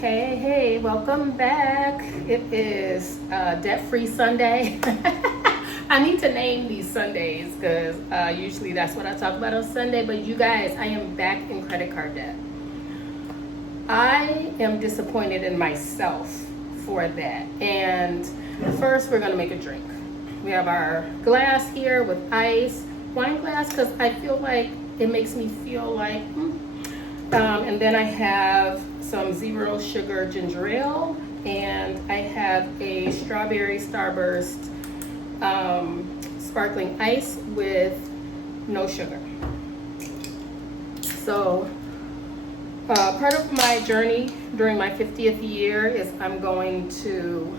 Hey, welcome back. It is Debt-Free Sunday. I need to name these Sundays because usually that's what I talk about on Sunday. But you guys, I am back in credit card debt. I am disappointed in myself for that. And first, we're going to make a drink. We have our glass here with ice, wine glass, because I feel like it makes me feel like, and then I have some 0 sugar ginger ale, and I have a strawberry starburst sparkling ice with no sugar. So part of my journey during my 50th year is I'm going to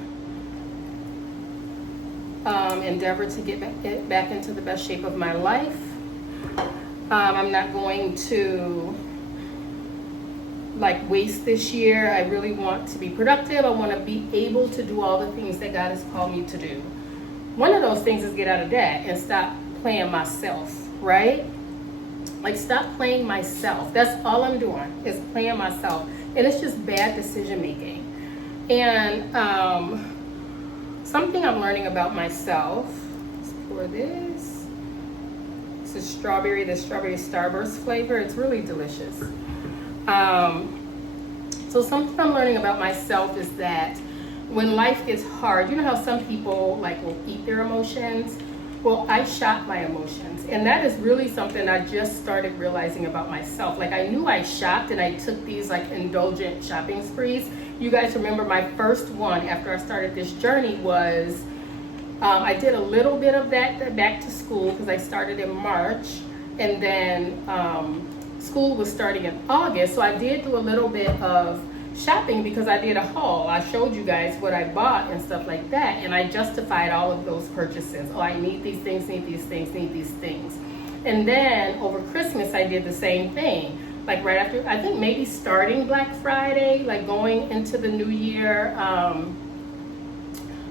endeavor to get back into the best shape of my life. I'm not going to waste this year. I really want to be productive. I want to be able to do all the things that God has called me to do. One of those things is get out of debt and stop playing myself, right? Stop playing myself. That's all I'm doing is playing myself. And it's just bad decision making. And something I'm learning about myself, let's pour this. This is the strawberry starburst flavor. It's really delicious. So something I'm learning about myself is that when life gets hard, you know how some people will eat their emotions? Well, I shop my emotions. And that is really something I just started realizing about myself. I knew I shopped and I took these indulgent shopping sprees. You guys remember my first one after I started this journey was, I did a little bit of that back to school because I started in March, and then school was starting in August, so I did do a little bit of shopping because I did a haul. I showed you guys what I bought and stuff like that, and I justified all of those purchases. Oh, I need these things, need these things, need these things. And then over Christmas, I did the same thing. Right after, I think maybe starting Black Friday, going into the new year,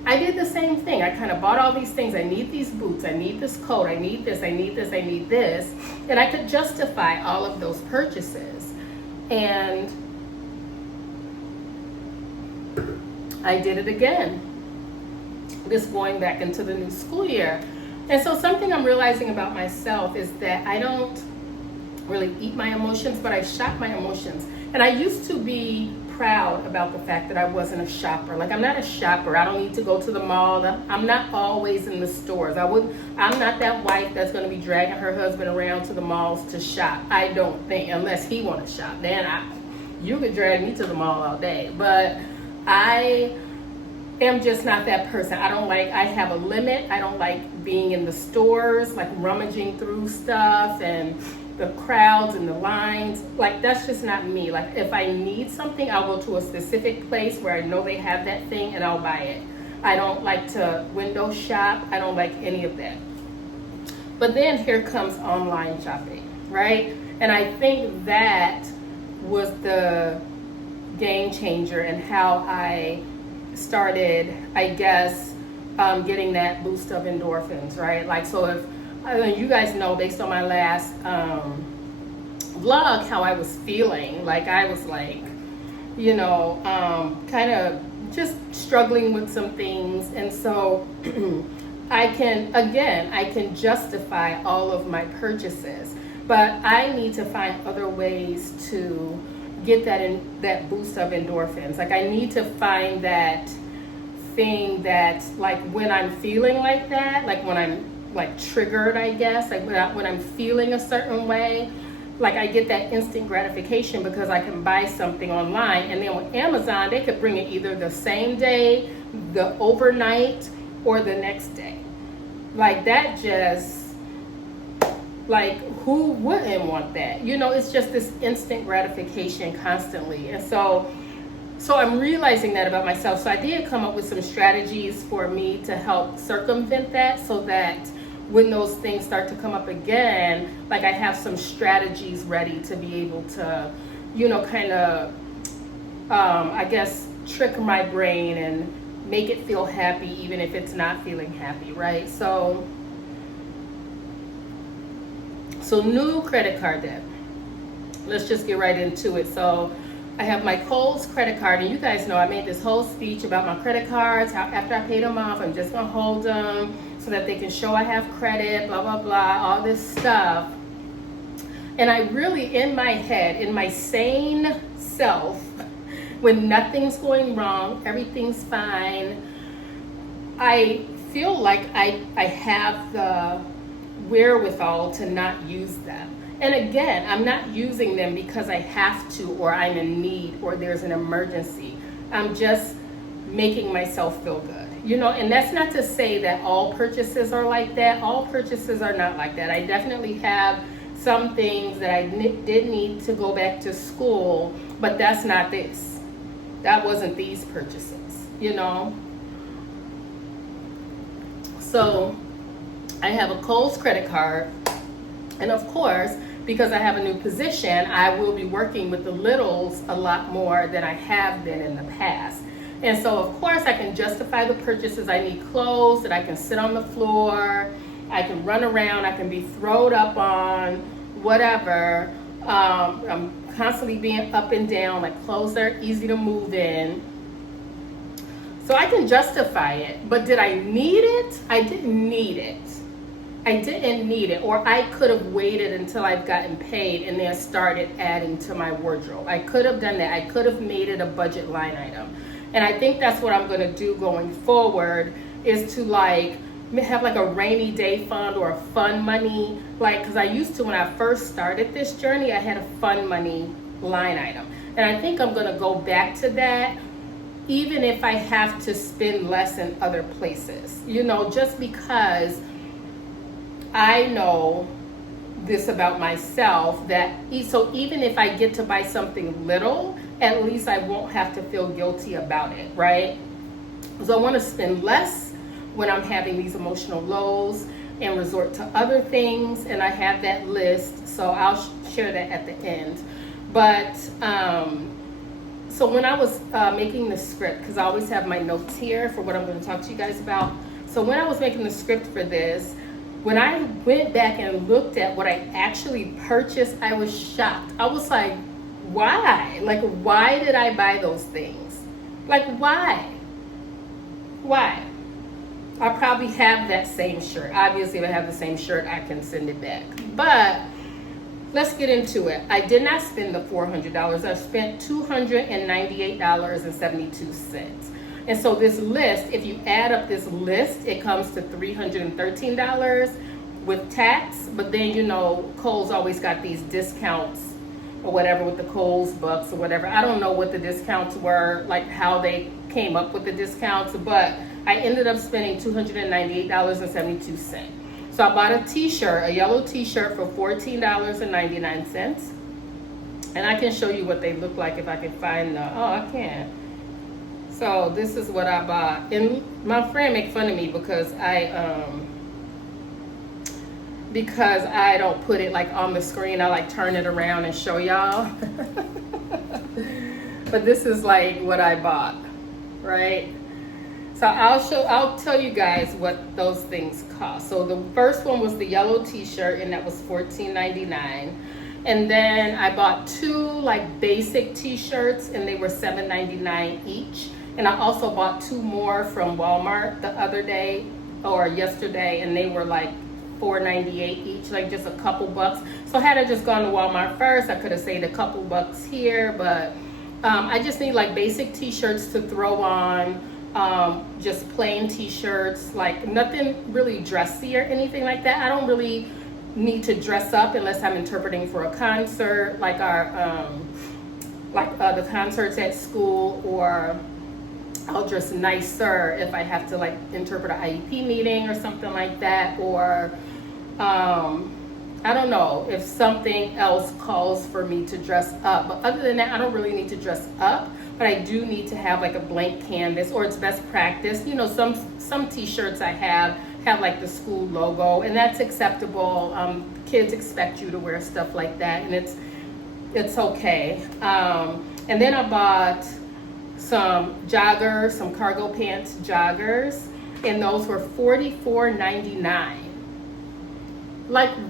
I did the same thing. I kind of bought all these things. I need these boots. I need this coat. I need this. I need this. I need this. And I could justify all of those purchases. And I did it again. This going back into the new school year. And so something I'm realizing about myself is that I don't really eat my emotions, but I shop my emotions. And I used to be proud about the fact that I wasn't a shopper. I'm not a shopper. I don't need to go to the mall. I'm not always in the stores. I'm not that wife that's going to be dragging her husband around to the malls to shop. I don't think, unless he want to shop. Then you could drag me to the mall all day. But I am just not that person. I have a limit. I don't like being in the stores, rummaging through stuff and the crowds and the lines. That's just not me. If I need something, I'll go to a specific place where I know they have that thing and I'll buy it. I don't like to window shop. I don't like any of that. But then here comes online shopping, right? And I think that was the game changer in how I started, I guess, getting that boost of endorphins, right? So if you guys know, based on my last vlog, how I was feeling. I was kind of just struggling with some things. And so I can justify all of my purchases, but I need to find other ways to get that boost of endorphins. I need to find that thing that when I'm feeling like that, when I'm triggered, I guess, when I'm feeling a certain way, I get that instant gratification because I can buy something online, and then with Amazon, they could bring it either the same day, the overnight, or the next day. That just, who wouldn't want that? It's just this instant gratification constantly. And so I'm realizing that about myself. So I did come up with some strategies for me to help circumvent that, so that when those things start to come up again, I have some strategies ready to be able to, kind of, I guess, trick my brain and make it feel happy even if it's not feeling happy, right? So new credit card debt. Let's just get right into it. So I have my Kohl's credit card, and you guys know I made this whole speech about my credit cards, how after I paid them off, I'm just gonna hold them so that they can show I have credit, blah, blah, blah, all this stuff. And I really, in my head, in my sane self, when nothing's going wrong, everything's fine, I feel like I have the wherewithal to not use them. And again, I'm not using them because I have to, or I'm in need, or there's an emergency. I'm just making myself feel good. And that's not to say that all purchases are like that. All purchases are not like that. I definitely have some things that I did need to go back to school, but that's not this. That wasn't these purchases, So I have a Kohl's credit card, and of course, because I have a new position, I will be working with the littles a lot more than I have been in the past. And so, of course, I can justify the purchases. I need clothes that I can sit on the floor, I can run around, I can be thrown up on, whatever. I'm constantly being up and down, like clothes that are easy to move in. So I can justify it, but did I need it? I didn't need it. I didn't need it, or I could have waited until I've gotten paid and then started adding to my wardrobe. I could have done that. I could have made it a budget line item. And I think that's what I'm going to do going forward, is to have like a rainy day fund or a fun money, because I used to, when I first started this journey, I had a fun money line item. And I think I'm going to go back to that, even if I have to spend less in other places, just because I know this about myself, so even if I get to buy something little, at least I won't have to feel guilty about it, right? So I want to spend less when I'm having these emotional lows and resort to other things, and I have that list, so I'll share that at the end. But so when I was making the script, because I always have my notes here for what I'm going to talk to you guys about. So when I was making the script for this, when I went back and looked at what I actually purchased, I was shocked. I was like, why? Why did I buy those things? Why? Why? I probably have that same shirt. Obviously, if I have the same shirt, I can send it back. But let's get into it. I did not spend the $400. I spent $298.72. And so this list, if you add up this list, it comes to $313 with tax. But then, Kohl's always got these discounts or whatever with the Kohl's bucks or whatever. I don't know what the discounts were, how they came up with the discounts, but I ended up spending $298.72. So I bought a t-shirt, a yellow t-shirt for $14.99. And I can show you what they look like if I can find I can't. So this is what I bought. And my friend made fun of me because I don't put it on the screen. I turn it around and show y'all. But this is what I bought, right? So I'll tell you guys what those things cost. So the first one was the yellow t-shirt, and that was $14.99. And then I bought two basic t-shirts, and they were $7.99 each. And I also bought two more from Walmart the other day or yesterday, and they were $4.98 each, just a couple bucks. So had I just gone to Walmart first, I could have saved a couple bucks here, but I just need basic t-shirts to throw on, just plain t-shirts, nothing really dressy or anything like that. I don't really need to dress up unless I'm interpreting for a concert, the concerts at school, or I'll dress nicer if I have to interpret an IEP meeting or something like that, or I don't know if something else calls for me to dress up. But other than that, I don't really need to dress up, but I do need to have a blank canvas, or it's best practice. Some t-shirts I have the school logo, and that's acceptable. Kids expect you to wear stuff like that, and it's okay. And then I bought some joggers, some cargo pants joggers, and those were $44.99.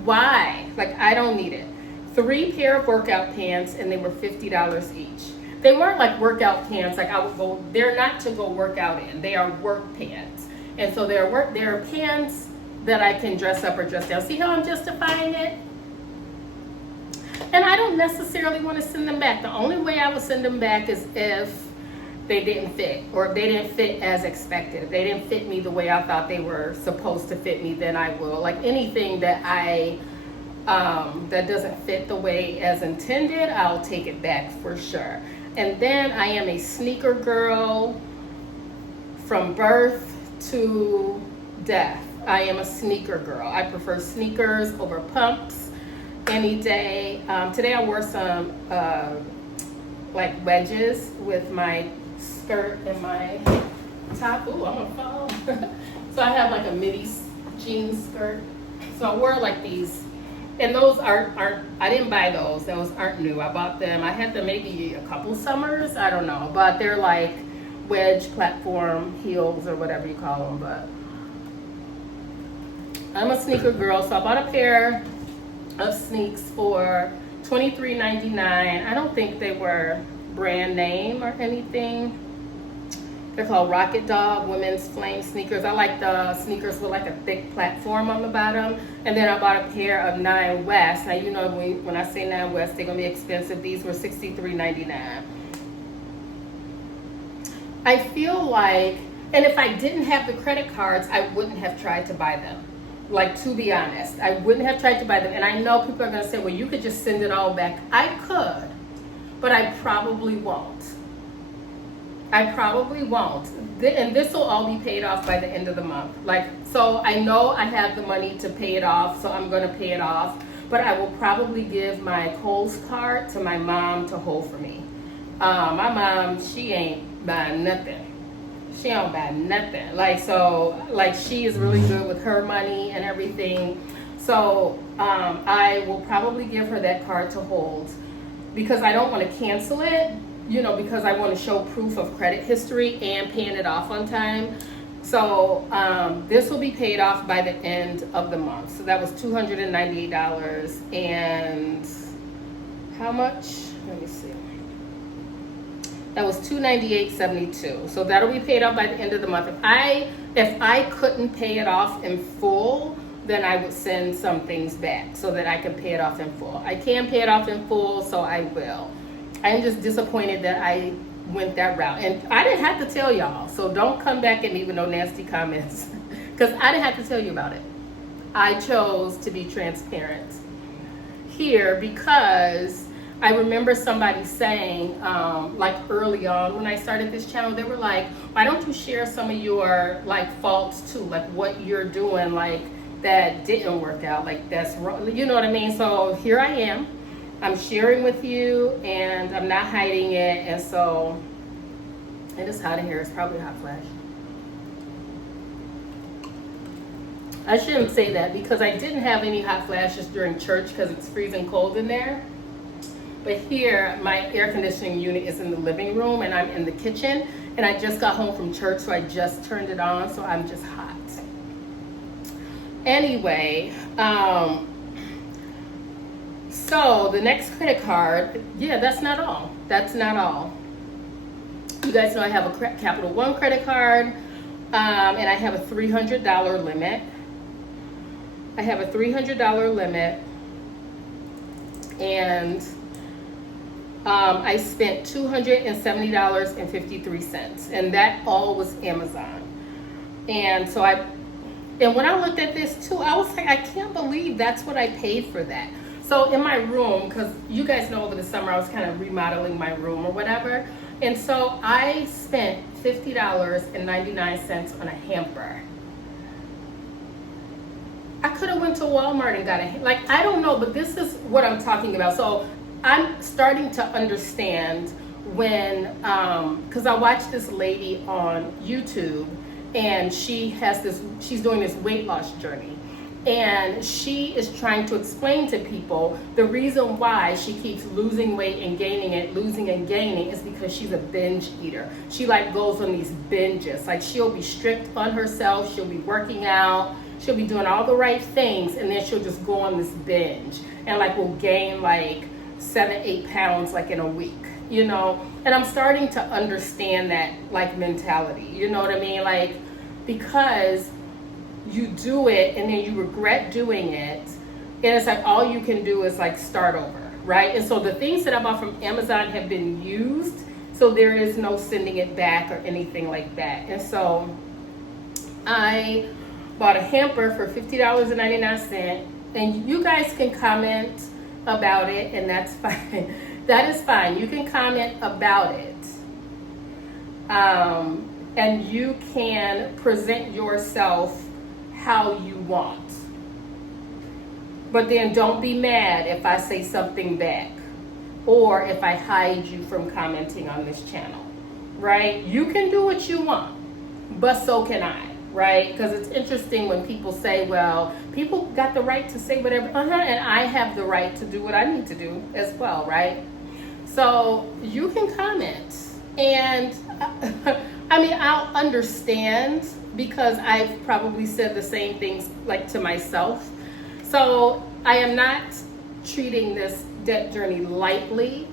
Why? I don't need it. 3 pair of workout pants, and they were $50 each. they weren't like workout pants. Like I would go, they're not to go work out in. They are work pants. And so they're pants that I can dress up or dress down. See how I'm justifying it? And I don't necessarily want to send them back. The only way I would send them back is if they didn't fit, or if they didn't fit as expected. If they didn't fit me the way I thought they were supposed to fit me, then I will. Like anything that that doesn't fit the way as intended, I'll take it back for sure. And then I am a sneaker girl from birth to death. I am a sneaker girl. I prefer sneakers over pumps any day. Today I wore some like wedges with my skirt and my top. Ooh, I'm gonna fall. So I have like a midi jean skirt. So I wore like these, and those aren't I didn't buy those. Those aren't new. I bought them. I had them maybe a couple summers. I don't know, but they're like wedge platform heels or whatever you call them. But I'm a sneaker girl, so I bought a pair of sneaks for $23.99. I don't think they were brand name or anything. They're called Rocket Dog Women's Flame sneakers. I like the sneakers with like a thick platform on the bottom. And then I bought a pair of 9 West. Now you know when I say 9 West, they're gonna be expensive. These were $63.99. I feel like, and if I didn't have the credit cards, I wouldn't have tried to buy them. Like, to be honest, I wouldn't have tried to buy them. And I know people are gonna say, well, you could just send it all back. I could, but I probably won't. I probably won't. And this will all be paid off by the end of the month. Like, so I know I have the money to pay it off, so I'm gonna pay it off. But I will probably give my Kohl's card to my mom to hold for me. My mom, she ain't buying nothing. She don't buy nothing. Like, so, like, she is really good with her money and everything. So I will probably give her that card to hold because I don't want to cancel it, you know, because I want to show proof of credit history and paying it off on time. So this will be paid off by the end of the month. So that was $298. And how much? Let me see. That was $298.72. So that'll be paid off by the end of the month. If I couldn't pay it off in full, then I would send some things back so that I can pay it off in full. I can pay it off in full, so I will. I'm just disappointed that I went that route. And I didn't have to tell y'all, so don't come back at me with no nasty comments because I didn't have to tell you about it. I chose to be transparent here because I remember somebody saying, like early on when I started this channel, they were like, why don't you share some of your like faults too? Like what you're doing, like that didn't work out, like that's wrong. You know what I mean? So here I am. I'm sharing with you and I'm not hiding it. And so it is hot in here. It's probably a hot flash. I shouldn't say that because I didn't have any hot flashes during church because it's freezing cold in there. But here, my air conditioning unit is in the living room and I'm in the kitchen. And I just got home from church, so I just turned it on, so I'm just hot. Anyway, so the next credit card, yeah, that's not all. That's not all. You guys know I have a Capital One credit card, and I have a $300 limit. I have a $300 limit, and I spent $270.53, and that all was Amazon. And so and when I looked at this too, I was like, I can't believe that's what I paid for that. So in my room, because you guys know over the summer I was kind of remodeling my room or whatever, and so I spent $50.99 on a hamper. I could have went to Walmart and got like, I don't know, but this is what I'm talking about. So I'm starting to understand when, because I watched this lady on YouTube and she's doing this weight loss journey. And she is trying to explain to people the reason why she keeps losing weight and gaining it, losing and gaining is because she's a binge eater. She like goes on these binges. Like she'll be strict on herself, she'll be working out, she'll be doing all the right things, and then she'll just go on this binge and like will gain like 7-8 pounds like in a week. you know, and I'm starting to understand that like mentality, you know what I mean? Like, because you do it and then you regret doing it, and it's like all you can do is like start over, right? And so the things that I bought from Amazon have been used, so there is no sending it back or anything like that. And so I bought a hamper for $50.99, and you guys can comment about it, and that's fine. That is fine. You can comment about it. And you can present yourself how you want. But then don't be mad if I say something back or if I hide you from commenting on this channel, right? You can do what you want, but so can I, right? Because it's interesting when people say, well, people got the right to say whatever, and I have the right to do what I need to do as well, right? So you can comment, and I mean, I'll understand because I've probably said the same things like to myself. So I am not treating this debt journey lightly,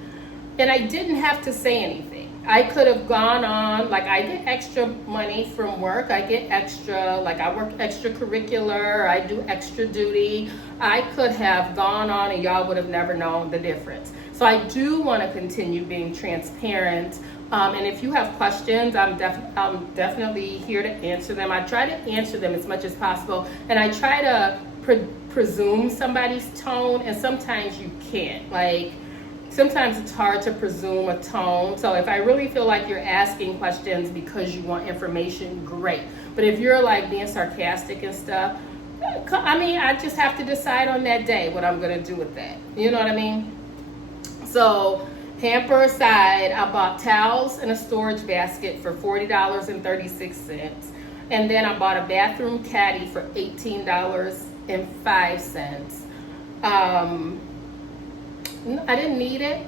and I didn't have to say anything. I could have gone on, like I get extra money from work. I get extra, like I work extracurricular, I do extra duty. I could have gone on and y'all would have never known the difference. So I do want to continue being transparent. And if you have questions, I'm definitely here to answer them. I try to answer them as much as possible, and I try to presume somebody's tone, and sometimes you can't. Like, sometimes it's hard to presume a tone. So if I really feel like you're asking questions because you want information, great. But if you're like being sarcastic and stuff, I mean, I just have to decide on that day what I'm gonna do with that. You know what I mean? So hamper aside, I bought towels and a storage basket for $40.36. And then I bought a bathroom caddy for $18.05. I didn't need it.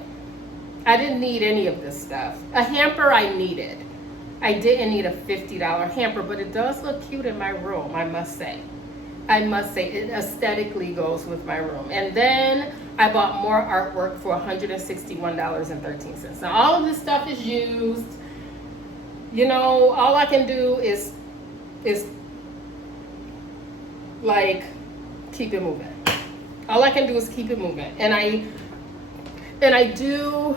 I didn't need any of this stuff. A hamper I needed. I didn't need a $50 hamper, but it does look cute in my room, I must say. It aesthetically goes with my room. And then I bought more artwork for $161.13. Now all of this stuff is used. You know, all I can do is like keep it moving. All I can do is keep it moving. And I do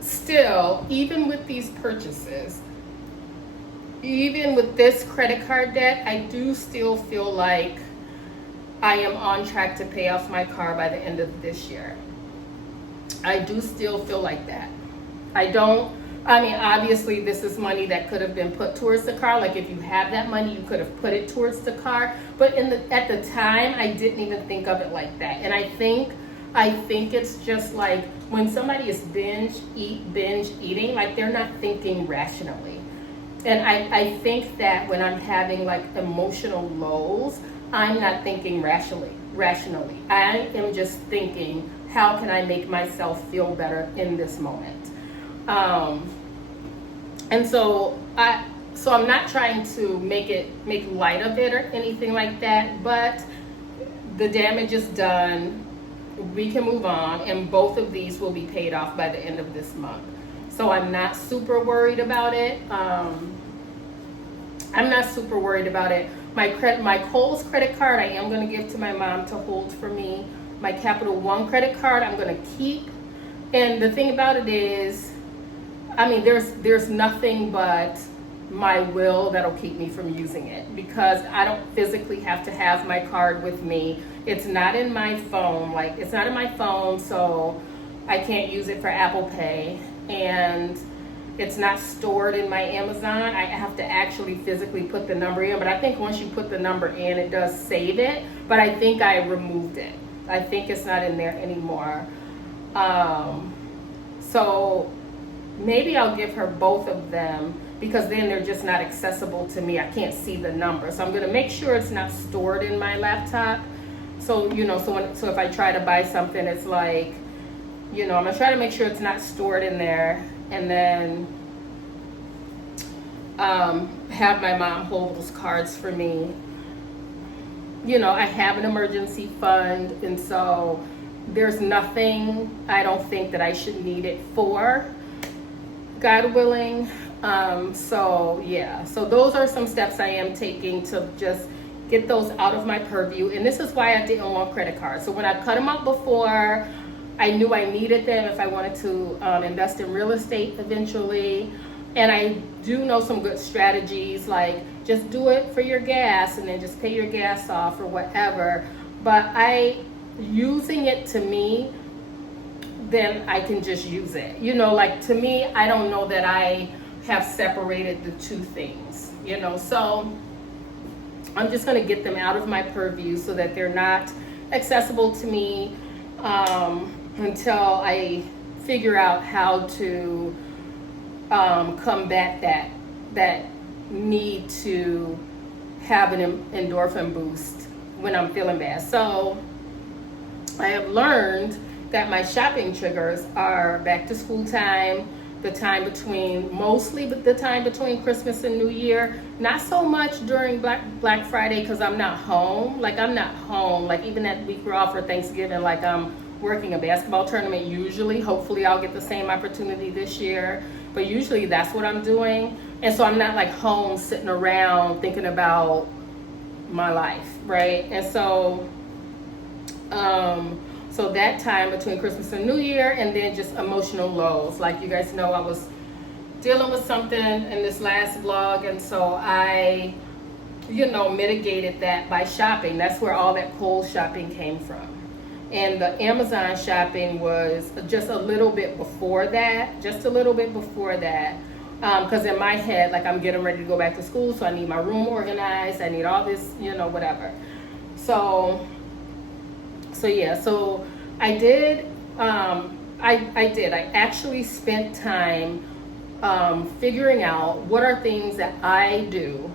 still, even with these purchases, even with this credit card debt, I do still feel like I am on track to pay off my car by the end of this year. I do still feel like that. I mean, obviously this is money that could have been put towards the car. Like if you have that money, you could have put it towards the car. But at the time, I didn't even think of it like that. And I think it's just like when somebody is binge eating, like they're not thinking rationally. And I think that when I'm having like emotional lows, I'm not thinking rationally. I am just thinking, how can I make myself feel better in this moment? And so I'm not trying to make light of it or anything like that, but the damage is done. We can move on, and both of these will be paid off by the end of this month. So I'm not super worried about it. My Kohl's credit card, I am going to give to my mom to hold for me. My Capital One credit card, I'm going to keep. And the thing about it is, I mean, there's nothing but my will that'll keep me from using it, because I don't physically have to have my card with me. It's not in my phone, so I can't use it for Apple Pay, and it's not stored in my Amazon. I have to actually physically put the number in, but I think once you put the number in, it does save it, but I think I removed it. I think it's not in there anymore. So maybe I'll give her both of them, because then they're just not accessible to me. I can't see the number. So I'm gonna make sure it's not stored in my laptop. So, so if I try to buy something, it's like, I'm gonna try to make sure it's not stored in there, and then have my mom hold those cards for me. I have an emergency fund, and so there's nothing I don't think that I should need it for, God willing. So yeah, so those are some steps I am taking to just get those out of my purview. And this is why I didn't want credit cards. So when I cut them out before, I knew I needed them if I wanted to invest in real estate eventually. And I do know some good strategies, like just do it for your gas and then just pay your gas off or whatever. But using it to me, then I can just use it. You know, like to me, I don't know that I have separated the two things, you know. So I'm just going to get them out of my purview so that they're not accessible to me until I figure out how to combat that need to have an endorphin boost when I'm feeling bad. So I have learned that my shopping triggers are back to school time, mostly the time between Christmas and New Year. Not so much during Black Friday because I'm not home. Like even that week we're off for Thanksgiving, like I'm working a basketball tournament usually. Hopefully I'll get the same opportunity this year. But usually that's what I'm doing. And so I'm not like home sitting around thinking about my life, right? And so so that time between Christmas and New Year, and then just emotional lows. Like you guys know, I was dealing with something in this last vlog, and so I, mitigated that by shopping. That's where all that Kohl's shopping came from. And the Amazon shopping was just a little bit before that, because in my head, like I'm getting ready to go back to school, so I need my room organized, I need all this, whatever. So I did, I actually spent time figuring out what are things that I do,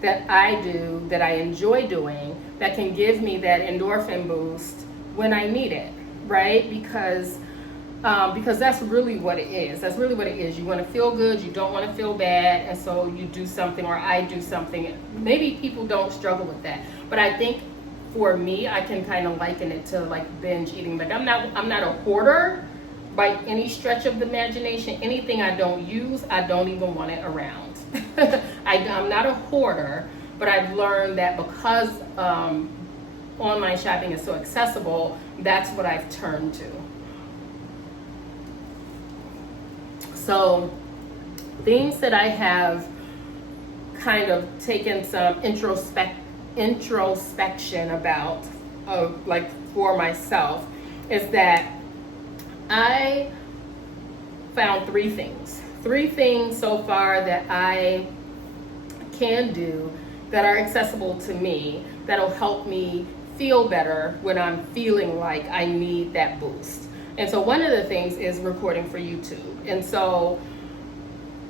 that I enjoy doing, that can give me that endorphin boost when I need it, right? Because that's really what it is. That's really what it is. You want to feel good, you don't want to feel bad, and so you do something, or I do something. Maybe people don't struggle with that, but I think for me, I can kind of liken it to like binge eating. Like I'm not a hoarder by any stretch of the imagination. Anything I don't use, I don't even want it around. I'm not a hoarder, but I've learned that because online shopping is so accessible, that's what I've turned to. So things that I have kind of taken some introspection about, like for myself, is that I found three things so far that I can do that are accessible to me, that'll help me feel better when I'm feeling like I need that boost. And so one of the things is recording for YouTube. And so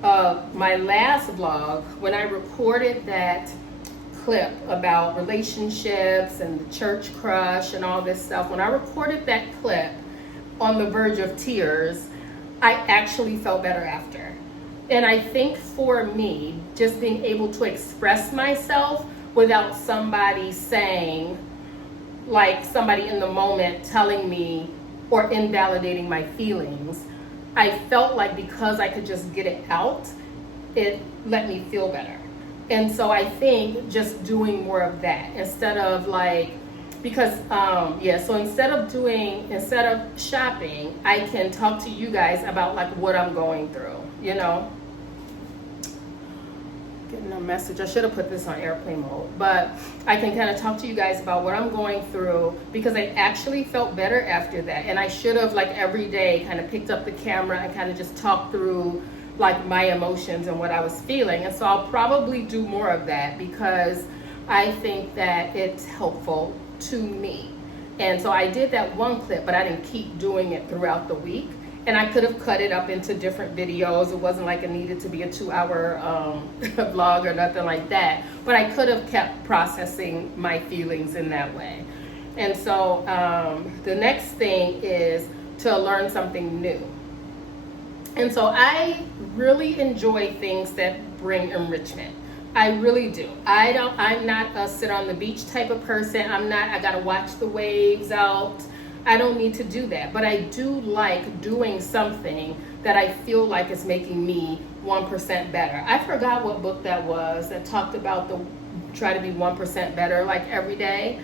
my last vlog, when I recorded that clip about relationships and the church crush and all this stuff, when I recorded that clip on the verge of tears, I actually felt better after. And I think for me, just being able to express myself without somebody saying, like somebody in the moment telling me or invalidating my feelings, I felt like because I could just get it out, it let me feel better. And so I think just doing more of that instead of like, because so instead of shopping, I can talk to you guys about like what I'm going through, Getting a message. I should have put this on airplane mode, but I can kind of talk to you guys about what I'm going through, because I actually felt better after that. And I should have, like, every day kind of picked up the camera and kind of just talked through like my emotions and what I was feeling. And so I'll probably do more of that because I think that it's helpful to me. And so I did that one clip, but I didn't keep doing it throughout the week. And I could have cut it up into different videos. It wasn't like it needed to be a 2-hour vlog or nothing like that. But I could have kept processing my feelings in that way. And so the next thing is to learn something new. And so I really enjoy things that bring enrichment. I really do. I'm not a sit on the beach type of person. I gotta watch the waves out. I don't need to do that. But I do like doing something that I feel like is making me 1% better. I forgot what book that was that talked about the try to be 1% better like every day.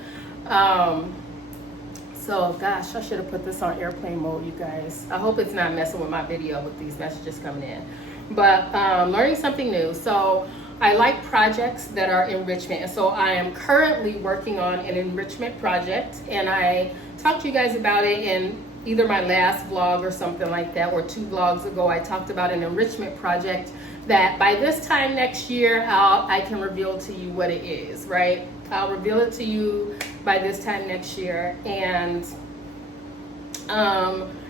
So gosh, I should have put this on airplane mode, you guys. I hope it's not messing with my video with these messages coming in. But learning something new. So I like projects that are enrichment. And so I am currently working on an enrichment project, and I talked to you guys about it in either my last vlog or something like that, or 2 vlogs ago. I talked about an enrichment project that by this time next year, I can reveal to you what it is, right? I'll reveal it to you by this time next year. And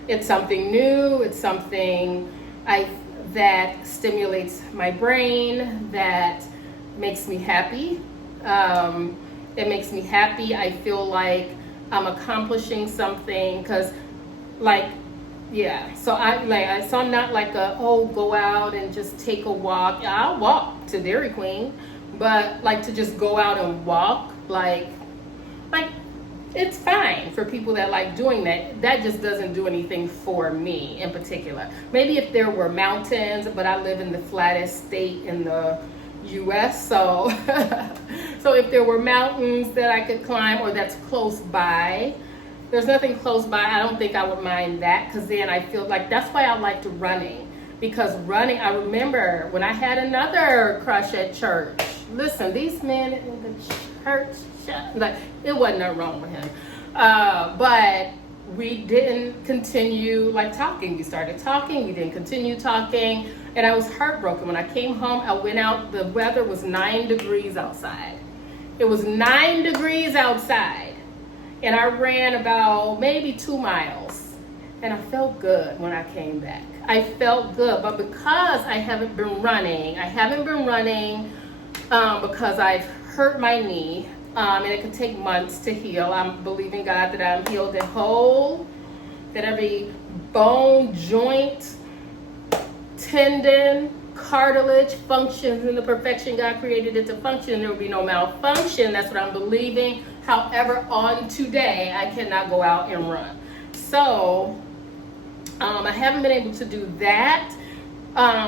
it's something new. It's something that stimulates my brain, that makes me happy. It makes me happy. I feel like I'm accomplishing something, because so I'm not like go out and just take a walk. I'll walk to Dairy Queen, but like to just go out and walk, like it's fine for people that like doing that. That just doesn't do anything for me in particular. Maybe if there were mountains, but I live in the flattest state in the US, so so if there were mountains that I could climb or that's close by. There's nothing close by. I don't think I would mind that, because then I feel like that's why I liked running. Because running, I remember when I had another crush at church. Listen, these men in the church, like it wasn't nothing wrong with him. But we didn't continue like talking. We started talking, we didn't continue talking, and I was heartbroken. When I came home, I went out, the weather was 9 degrees outside. It was 9 degrees outside. And I ran about maybe 2 miles, and I felt good when I came back. I felt good, but because I haven't been running because I've hurt my knee, and it could take months to heal. I'm believing God that I'm healed and whole, that every bone, joint, tendon, cartilage functions in the perfection God created it to function. There will be no malfunction. That's what I'm believing. However, on today, I cannot go out and run. So I haven't been able to do that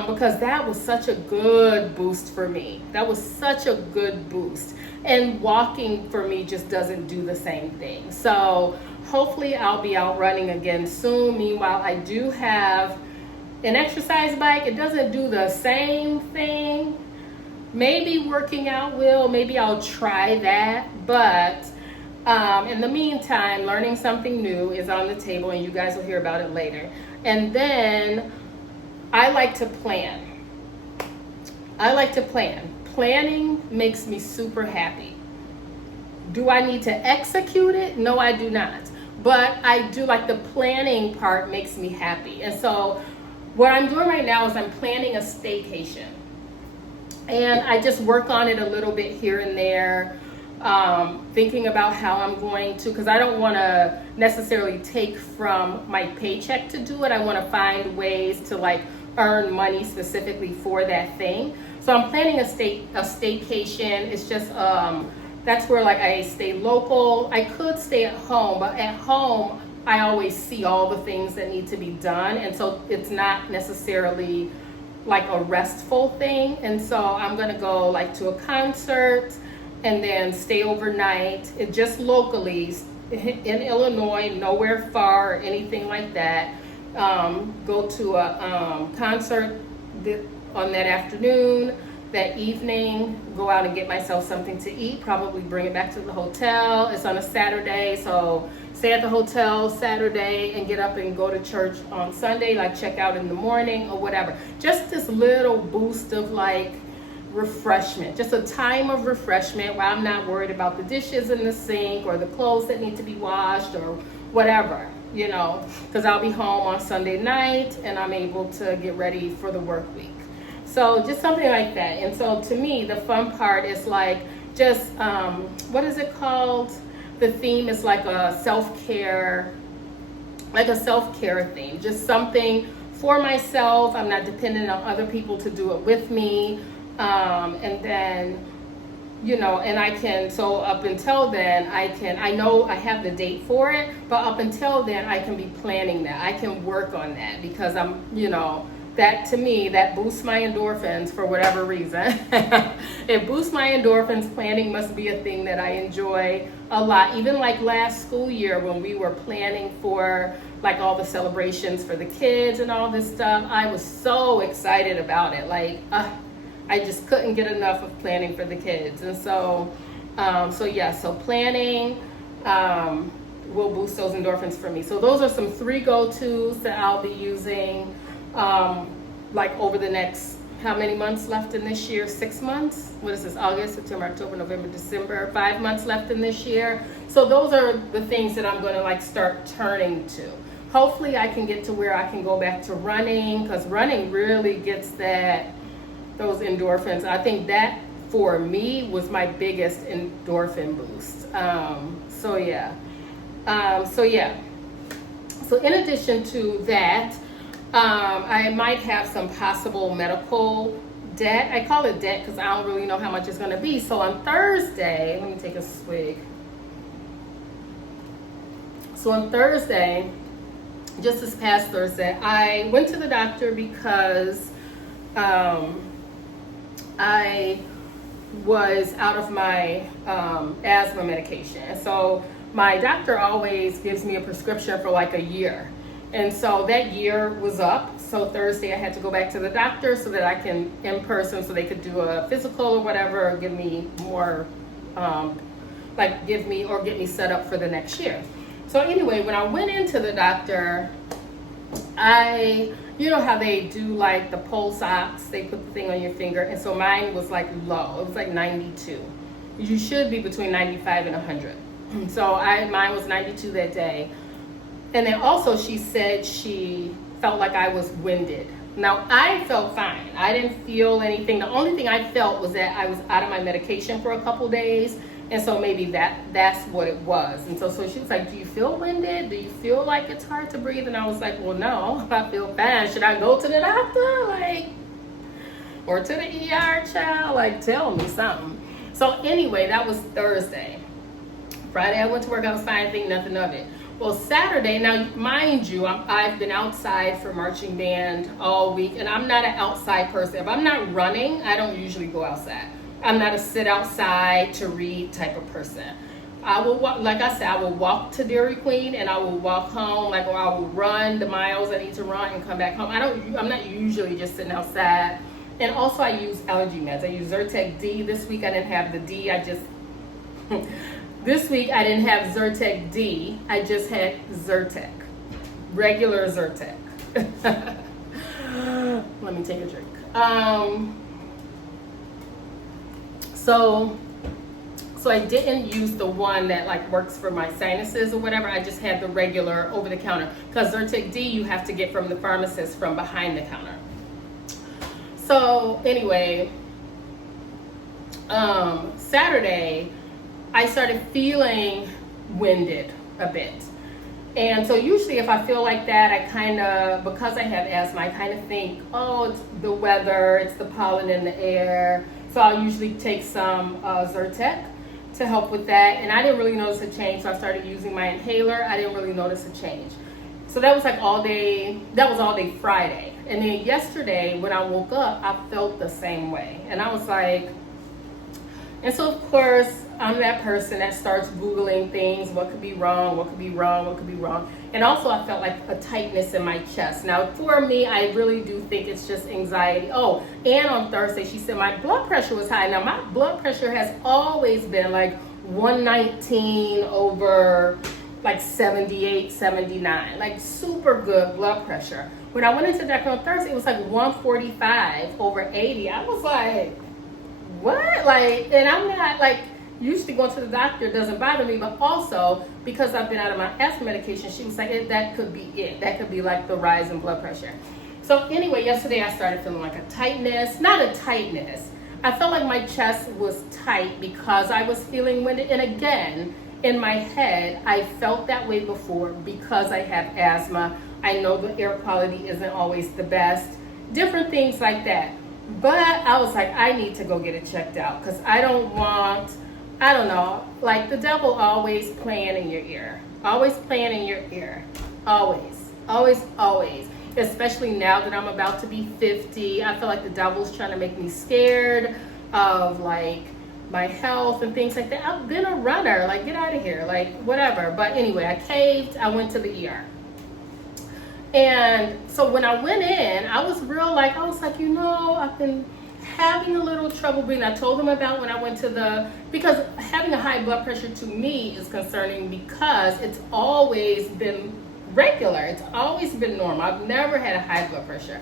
because that was such a good boost for me. That was such a good boost. And walking for me just doesn't do the same thing. So hopefully I'll be out running again soon. Meanwhile, I do have an exercise bike. It doesn't do the same thing. Maybe working out will. Maybe I'll try that. But in the meantime, learning something new is on the table, and you guys will hear about it later. And then I like to plan. Planning makes me super happy. Do I need to execute it? No, I do not. But I do like the planning part makes me happy. And so what I'm doing right now is I'm planning a staycation. And I just work on it a little bit here and there, thinking about how I'm going to, because I don't want to necessarily take from my paycheck to do it. I want to find ways to like earn money specifically for that thing. So I'm planning a staycation. It's just, that's where like I stay local. I could stay at home, but at home, I always see all the things that need to be done. And so it's not necessarily like a restful thing. And so I'm going to go like to a concert and then stay overnight, just locally in Illinois, nowhere far or anything like that. Go to a concert on that afternoon. That evening, go out and get myself something to eat, probably bring it back to the hotel. It's on a Saturday, so stay at the hotel Saturday and get up and go to church on Sunday, like check out in the morning or whatever. Just this little boost of like refreshment, just a time of refreshment where I'm not worried about the dishes in the sink or the clothes that need to be washed or whatever, you know, because I'll be home on Sunday night and I'm able to get ready for the work week. So just something like that. And so to me, the fun part is like just, what is it called? The theme is like a self-care theme, just something for myself. I'm not dependent on other people to do it with me. And then and I can, so up until then, I know I have the date for it, but up until then, I can be planning that. I can work on that because that to me, that boosts my endorphins for whatever reason. It boosts my endorphins. Planning must be a thing that I enjoy a lot. Even like last school year when we were planning for like all the celebrations for the kids and all this stuff, I was so excited about it. Like, I just couldn't get enough of planning for the kids. And so planning will boost those endorphins for me. So those are some 3 go-tos that I'll be using like over the next, how many months left in this year? 6 months? What is this? August, September, October, November, December, 5 months left in this year. So those are the things that I'm going to like start turning to. Hopefully I can get to where I can go back to running, because running really gets those endorphins. I think that for me was my biggest endorphin boost. So in addition to that, I might have some possible medical debt. I call it debt because I don't really know how much it's going to be. So on Thursday, let me take a swig. So on Thursday, just this past Thursday, I went to the doctor because I was out of my asthma medication. So my doctor always gives me a prescription for like a year. And so that year was up. So Thursday I had to go back to the doctor so that I can, in person, so they could do a physical or whatever, or give me more, get me set up for the next year. So anyway, when I went into the doctor, you know how they do like the pulse ox, they put the thing on your finger, and so mine was like low. It was like 92. You should be between 95 and 100. So mine was 92 that day. And then also she said she felt like I was winded. Now I felt fine. I didn't feel anything. The only thing I felt was that I was out of my medication for a couple days. And so maybe that's what it was. And so she was like, do you feel winded? Do you feel like it's hard to breathe? And I was like, well, no, I feel fine. Should I go to the doctor? Or to the ER, child? Tell me something. So anyway, that was Thursday. Friday I went to work, I was fine, I think nothing of it. Well, Saturday, now mind you, I've been outside for marching band all week, and I'm not an outside person. If I'm not running, I don't usually go outside. I'm not a sit outside to read type of person. I will walk, like I said, I will walk to Dairy Queen and I will walk home, or I will run the miles I need to run and come back home. I'm not usually just sitting outside. And also I use allergy meds. I use Zyrtec D. This week I didn't have the D. This week I didn't have Zyrtec D. I just had Zyrtec, regular Zyrtec. Let me take a drink. So I didn't use the one that works for my sinuses or whatever. I just had the regular over the counter, because Zyrtec D you have to get from the pharmacist from behind the counter. So anyway, Saturday I started feeling winded a bit. And so usually if I feel like that, because I have asthma, I kind of think, oh, it's the weather, it's the pollen in the air. So I'll usually take some Zyrtec to help with that. And I didn't really notice a change, so I started using my inhaler. I didn't really notice a change. So that was all day Friday. And then yesterday when I woke up, I felt the same way. And I was like, and so of course, I'm that person that starts Googling things, what could be wrong, what could be wrong, what could be wrong. And also I felt like a tightness in my chest. Now for me, I really do think it's just anxiety. Oh, and on Thursday, she said my blood pressure was high. Now my blood pressure has always been 119 over 78, 79, super good blood pressure. When I went into the doctor on Thursday, it was 145 over 80. I was like, what? And I'm not usually going to the doctor doesn't bother me, but also because I've been out of my asthma medication, she was like, that could be it. That could be the rise in blood pressure. So anyway, yesterday I started feeling a tightness, not a tightness. I felt like my chest was tight because I was feeling winded. And again, in my head, I felt that way before because I have asthma. I know the air quality isn't always the best, different things like that. But I was like, I need to go get it checked out because I don't want, I don't know, like the devil always playing in your ear. Always playing in your ear. Always. Always, always. Especially now that I'm about to be 50. I feel like the devil's trying to make me scared of like my health and things like that. I've been a runner. Like, get out of here. Like, whatever. But anyway, I caved. I went to the ER. And so when I went in, I was like, you know, I've been having a little trouble breathing. I told them about when I went to because having a high blood pressure to me is concerning because it's always been regular. It's always been normal. I've never had a high blood pressure.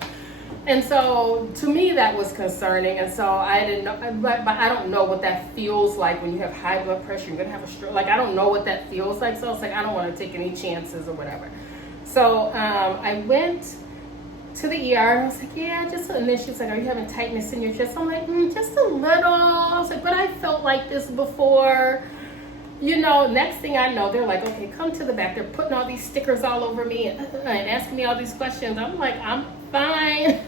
And so to me that was concerning. And so I didn't know, but I don't know what that feels like when you have high blood pressure. You're going to have a stroke. Like, I don't know what that feels like. So I was like, I don't want to take any chances or whatever. So I went to the ER and I was like, yeah, just, and then she's like, are you having tightness in your chest? I'm like, just a little. I was like, but I felt like this before. You know, next thing I know, they're like, okay, come to the back. They're putting all these stickers all over me and asking me all these questions. I'm like, I'm fine.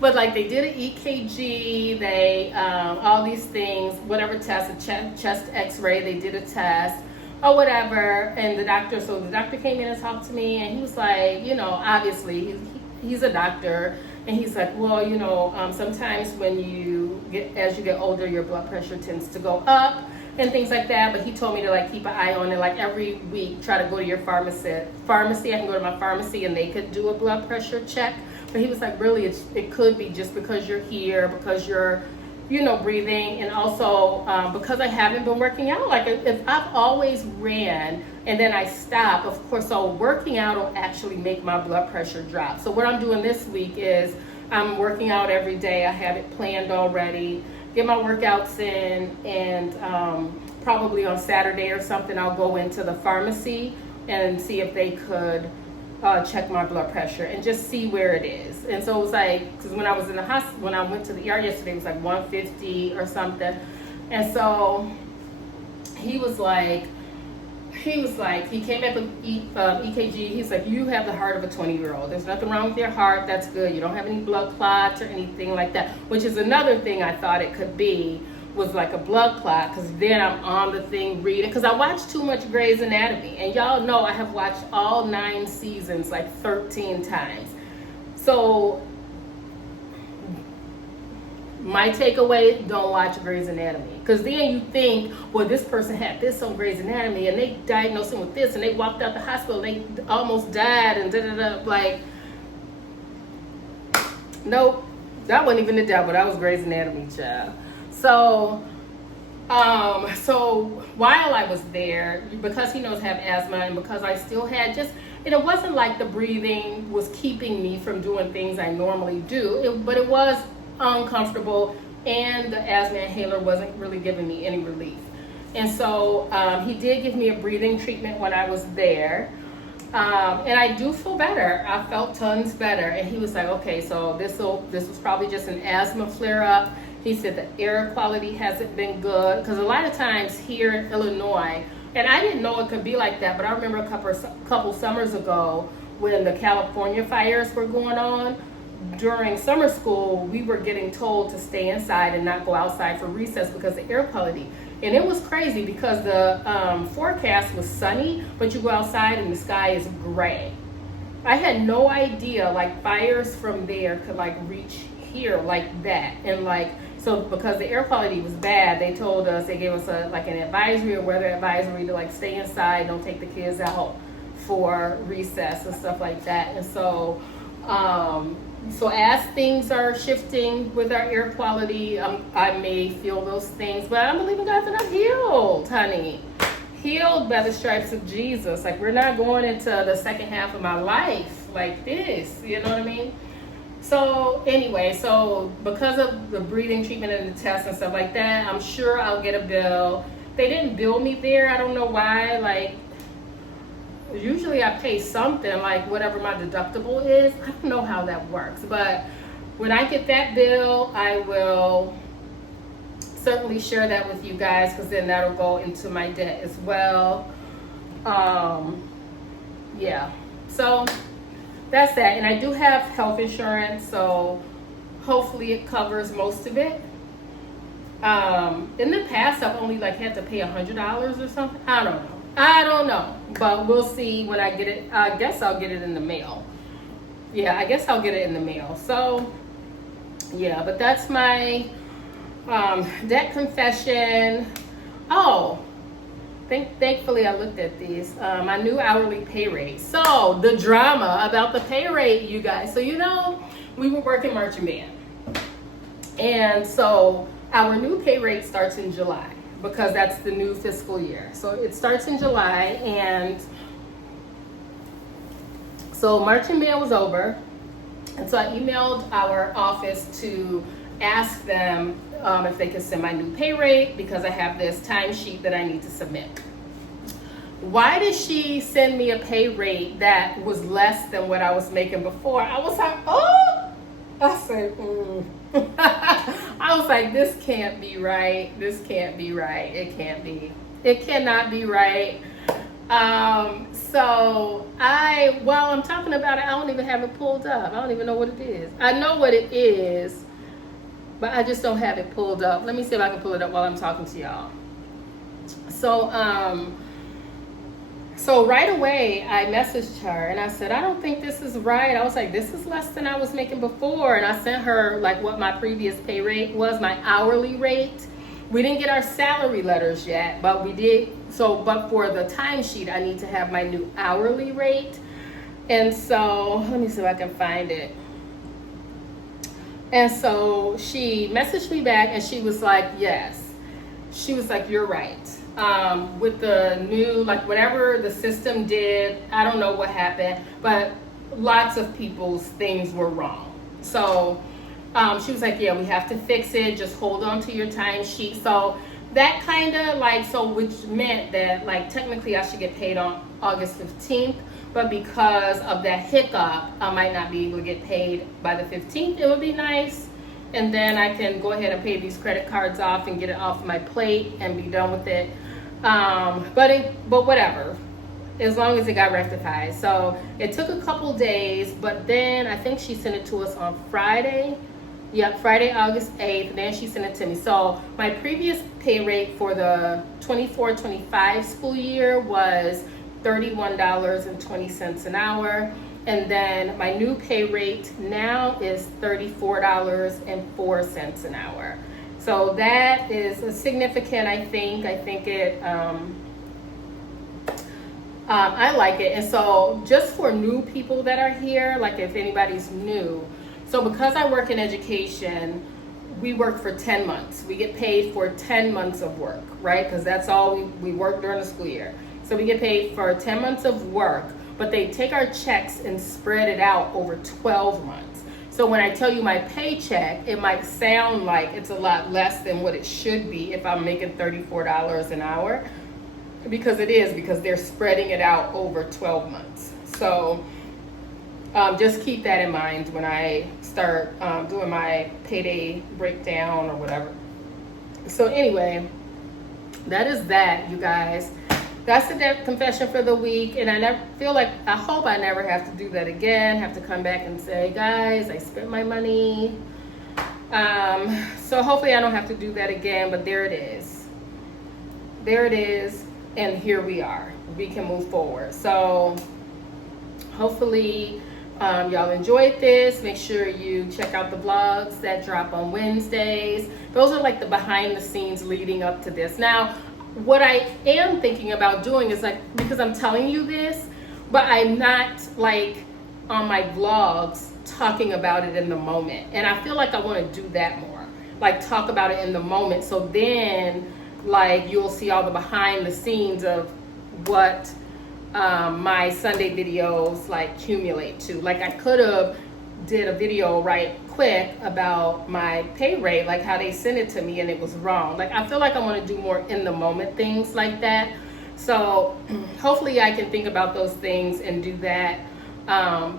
But like, they did an EKG, they, all these things, whatever test, a chest x-ray, they did a test or whatever. And the doctor came in and talked to me and he was like, you know, obviously he's a doctor. And he's like, well, you know, sometimes as you get older, your blood pressure tends to go up and things like that. But he told me to like keep an eye on it, like every week, try to go to your pharmacy. I can go to my pharmacy and they could do a blood pressure check. But he was like, really, it could be just because you're here, because you're, you know, breathing. And also because I haven't been working out. Like, if I've always ran and then I stop, of course, so working out will actually make my blood pressure drop. So what I'm doing this week is I'm working out every day. I have it planned already. Get my workouts in, and probably on Saturday or something, I'll go into the pharmacy and see if they could check my blood pressure and just see where it is. And so it was like, because when I was in the hospital, when I went to the ER yesterday, it was like 150 or something. And so he came back with EKG. He's like, you have the heart of a 20-year-old. There's nothing wrong with your heart. That's good. You don't have any blood clots or anything like that, which is another thing I thought it could be, was like a blood clot, because then I'm on the thing reading, because I watched too much Grey's Anatomy. And y'all know I have watched all 9 seasons like 13 times. So my takeaway, don't watch Grey's Anatomy. Because then you think, well, this person had this on Grey's Anatomy and they diagnosed him with this and they walked out the hospital and they almost died and da-da-da. Like, nope, that wasn't even the devil. That was Grey's Anatomy, child. So while I was there, because he knows I have asthma and because I still had and it wasn't like the breathing was keeping me from doing things I normally do, but it was uncomfortable, and the asthma inhaler wasn't really giving me any relief. And so he did give me a breathing treatment when I was there, and I do feel better. I felt tons better. And he was like, okay, so this was probably just an asthma flare-up. He said the air quality hasn't been good, because a lot of times here in Illinois, and I didn't know it could be like that, but I remember a couple summers ago when the California fires were going on. During summer school, we were getting told to stay inside and not go outside for recess because of the air quality. And it was crazy because the forecast was sunny, but you go outside and the sky is gray. I had no idea like fires from there could like reach here like that. And like, so because the air quality was bad, they gave us an advisory or weather advisory to like stay inside, don't take the kids out for recess and stuff like that. And so as things are shifting with our air quality, I may feel those things, but I'm believing God that I'm healed, honey. Healed by the stripes of Jesus. Like, we're not going into the second half of my life like this, you know what I mean? So anyway, because of the breathing treatment and the tests and stuff like that, I'm sure I'll get a bill. They didn't bill me there. I don't know why. Like, usually I pay something, like whatever my deductible is. I don't know how that works, but when I get that bill, I will certainly share that with you guys, because then that'll go into my debt as well. Yeah, so that's that. And I do have health insurance, so hopefully it covers most of it. In the past, I've only like had to pay $100 or something. I don't know, but we'll see when I get it. I guess I'll get it in the mail. Yeah, I guess I'll get it in the mail. So yeah, but that's my debt confession. Oh, thankfully I looked at these. My new hourly pay rate. So the drama about the pay rate, you guys. So we were working marching band, and so our new pay rate starts in July because that's the new fiscal year. So it starts in July, and so marching band was over, and so I emailed our office to ask them if they could send my new pay rate because I have this timesheet that I need to submit. Why did she send me a pay rate that was less than what I was making before? I was like, oh! I said, I was like, this can't be right. This can't be right. It can't be. It cannot be right. So while I'm talking about it, I don't even have it pulled up. I don't even know what it is. I know what it is, but I just don't have it pulled up. Let me see if I can pull it up while I'm talking to y'all. So right away, I messaged her and I said, I don't think this is right. I was like, this is less than I was making before. And I sent her like what my previous pay rate was, my hourly rate. We didn't get our salary letters yet, but we did. But for the timesheet, I need to have my new hourly rate. And so let me see if I can find it. And so she messaged me back and she was like, yes. She was like, you're right. With the new, like whatever the system did, I don't know what happened, but lots of people's things were wrong. So she was like, yeah, we have to fix it. Just hold on to your timesheet. So that kind of like, which meant that like technically I should get paid on August 15th, but because of that hiccup, I might not be able to get paid by the 15th. It would be nice. And then I can go ahead and pay these credit cards off and get it off my plate and be done with it. But whatever, as long as it got rectified. So it took a couple days, but then I think she sent it to us on Friday. Yep, Friday, August 8th. Then she sent it to me. So my previous pay rate for the 24-25 school year was $31.20 an hour. And then my new pay rate now is $34.04 an hour. So that is significant, I think. I think it, I like it. And so just for new people that are here, like if anybody's new, so because I work in education, we work for 10 months. We get paid for 10 months of work, right? Because that's all we work during the school year. So we get paid for 10 months of work. But they take our checks and spread it out over 12 months. So when I tell you my paycheck, it might sound like it's a lot less than what it should be if I'm making $34 an hour, because it is, because they're spreading it out over 12 months. So just keep that in mind when I start doing my payday breakdown or whatever. So anyway, that is that, you guys. That's the debt confession for the week, and I hope I never have to do that again, have to come back and say, guys, I spent my money. So hopefully I don't have to do that again, but there it is. There it is, and here we are. We can move forward. So hopefully y'all enjoyed this. Make sure you check out the vlogs that drop on Wednesdays. Those are like the behind the scenes leading up to this. Now, what I am thinking about doing is like, because I'm telling you this, but I'm not like on my vlogs talking about it in the moment. And I feel like I want to do that more, like talk about it in the moment. So then like you'll see all the behind the scenes of what my Sunday videos like accumulate to. Like I could have did a video right quick about my pay rate, like how they sent it to me and it was wrong. Like I feel like I want to do more in the moment things like that. So hopefully I can think about those things and do that,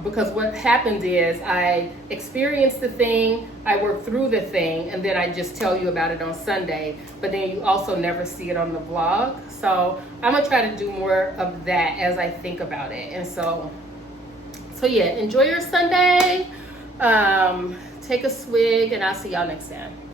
because what happens is I experience the thing, I work through the thing, and then I just tell you about it on Sunday, but then you also never see it on the vlog. So I'm gonna try to do more of that as I think about it. And so yeah, enjoy your Sunday. take a swig, and I'll see y'all next time.